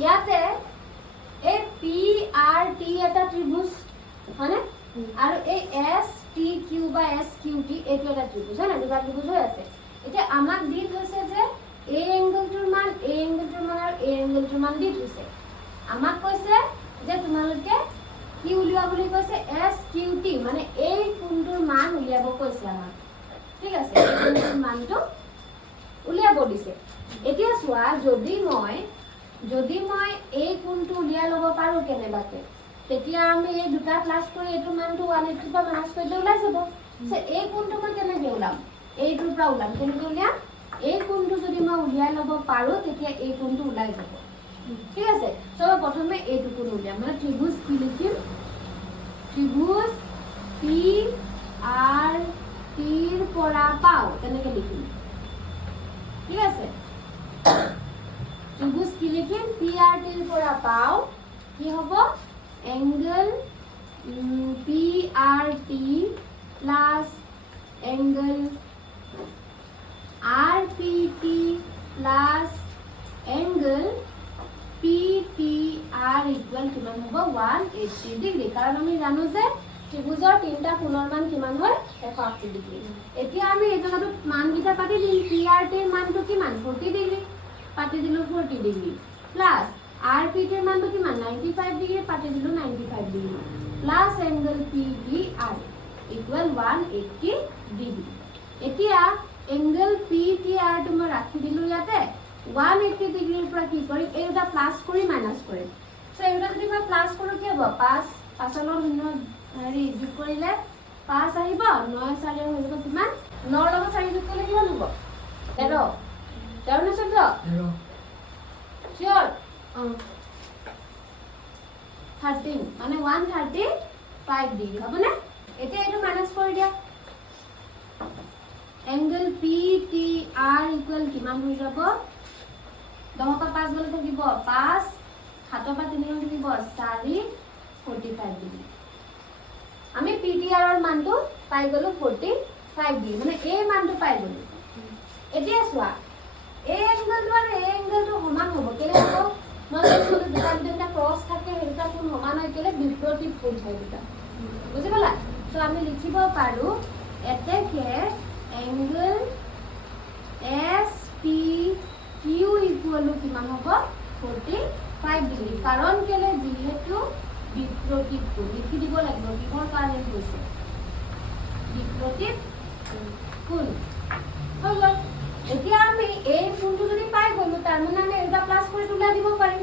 ইয়াতে এই P R T এটা ত্ৰিভুজ হয়নে আৰু এই এস টি কিউ বা এস কিউ টি এইটো এটা ত্ৰিভুজ হয় না দুটা ত্ৰিভুজ হৈ আছে এতিয়া আমাক দি থৈছে যে এই এংগলটোৰ মান এই এংগলটোৰ মান আৰু এই এংগলটোৰ মান দি থৈছে আমাক কৈছে যে তোমালোকে কি উলিওৱা বুলি কৈছে এস কিউ টি মানে এই কোণটোৰ মান উলিয়াব কৈছে আমাক ঠিক আছে এই কোণটোৰ মানটো উলিয়াব দিছে এতিয়া চোৱা যদি মই এই কোণটো উলিয়াই ল'ব পাৰো কেনেবাকে তেতিয়া আমি এই দুটা প্লাস কৰি এইটো মানটো 180 পৰা মাইনাস কৰিলে ওলাই যাব সে এই কোণটো মই কেনেকৈ ওলাম এইটোৰ পৰা ওলাম কেনেকৈ উলিয়াম এই কোণটো যদি মই উলিয়াই ল'ব পাৰো তেতিয়া এই কোণটো ওলাই যাব ঠিক আছে সব প্ৰথমে এইটো কোণ উলিয়াম মানে ত্ৰিভুজ কি লিখিম ত্ৰিভুজ পি আৰ টিৰ পৰা পাও কেনেকৈ লিখিম ঠিক আছে ত্ৰিভুজ কি লিখিম পি আৰ টিৰ পৰা পাও কি হ'ব angle P R T plus angle R P T plus angle P T R equal কিমান হ'ব 180 ডিগ্ৰী কাৰণ আমি জানো যে ত্ৰিভুজৰ তিনটা কোণৰ মান কিমান হয় 180 ডিগ্ৰী এতিয়া আমি এই জায়গাটো মানকিটা পাতি দিম পি আৰ টিৰ মানটো কিমান 40 ডিগ্ৰী পাতি দিলো 40 ডিগ্ৰী প্লাস আৰ পি টিৰ মানটো কিমান 95 ডিগ্ৰী পাতি দিলো 95 degree plus angle P T R equal 180 degree এতিয়া এঙ্গেল পি টি আৰ টো মই ৰাখি দিলো ইয়াতে 180 ডিগ্ৰীৰ পৰা কি কৰিম এইটা প্লাস কৰি মাইনাস কৰিম সো এইটা যদি মই প্লাস কৰো কি হ'ব 5 5 ৰ শূন্য হেৰি যোগ কৰিলে 5 আহিব 9 4 হৈ যাব কিমান 9 লগত 4 যোগ কৰিলে কিমান হ'ব 13 13 নে 14 শিওৰ 13 মানে 135 ডিগ্ৰী হ'ব না এতিয়া এটো মাইনাস কৰি দিয়া angle P T R equal কিমান হৈ যাব 10 পৰা 5 গলে থাকিব 5 7 পৰা 3 গলে থাকিব 4 45 ডিগ্ৰী আমি পি টি আৰ ৰ মানটো পাই গলো 45 ডিগ্ৰী মানে এই মানটো পাই গলো এতিয়া চোৱা এই এঙ্গেলটো আৰু এই এঙ্গেলটো সমান হ'ব কেলে হ'ব মই কৈছো দুটা ক্ৰস থাকে এটা কোণ সমান হৈ গলে বিপৰীত কোণ হয় দুটা বুজি পালা সো আমি লিখিব পাৰো এতেকে angle S T Q equal কিমান হ'ব 45 ডিগ্ৰী কাৰণ কেলে যেহেতু বিপৰীত কোণ লিখি দিব লাগিব কিহৰ কাৰণে হৈছে বিপৰীত কোণ হৈ গ'ল এতিয়া আমি এই কোণটো যদি পাই গলো তাৰ মানে আমি এটা প্লাস কৰি তুলাই দিব পাৰিম